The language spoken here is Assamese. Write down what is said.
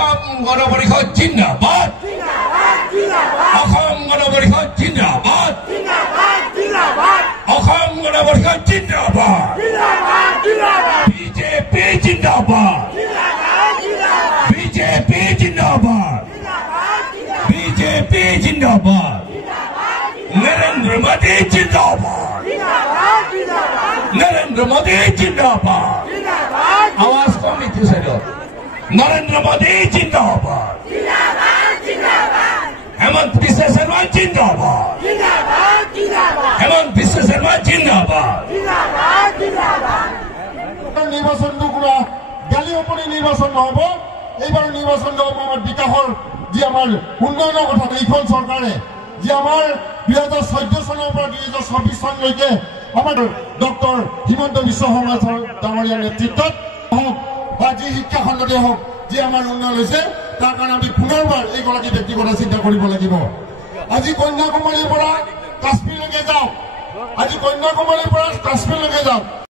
অসম গণ পৰিষদ জিন্দাবাদ, অসম গণ পৰিষদ জিন্দাবাদ, অসম গণ পৰিষদ জিন্দাবাদ, বিজেপি জিন্দাবাদ, বিজেপি জিন্দাবাদ, বিজেপি জিন্দাবাদ, নরেন্দ্র মোদী জিন্দাবাদ, নরেন্দ্র মোদী জিন্দাবাদ। आवाज कम नीचे से लो। नरेंद्र मोदी जिंदाबाद, हेमंत बिस्वा शर्मा जिंदाबाद, हेमंत बिस्वा शर्मा जिंदाबाद। নির্বাচন টুকুরা গালি ওপরে নির্বাচন নহব, এইবার নির্বাচন হব আমার বিকাশৰ যে আমাৰ উন্নয়নেৰ কথা এইখন সৰকাৰে যে আমাৰ 2014 চনৰ পৰা 2024 চনলৈকে আমাৰ ডক্টৰ হিমন্ত বিশ্ব শৰ্মা ডাঙৰীয়াৰ নেতৃত্বত হোক বা যি শিক্ষা খণ্ডতে হোক যে আমাৰ উন্নয়ন হৈছে তাৰ কাৰণে আমি পুনৰবাৰ এইগৰাকী ব্যক্তিৰ কথা চিন্তা কৰিব লাগিব। আজি কন্যাকুমাৰীৰ পৰা কাশ্মীৰলৈকে যাওক, আজি কন্যাকুমাৰীৰ পৰা কাশ্মীৰলৈকে যাওক।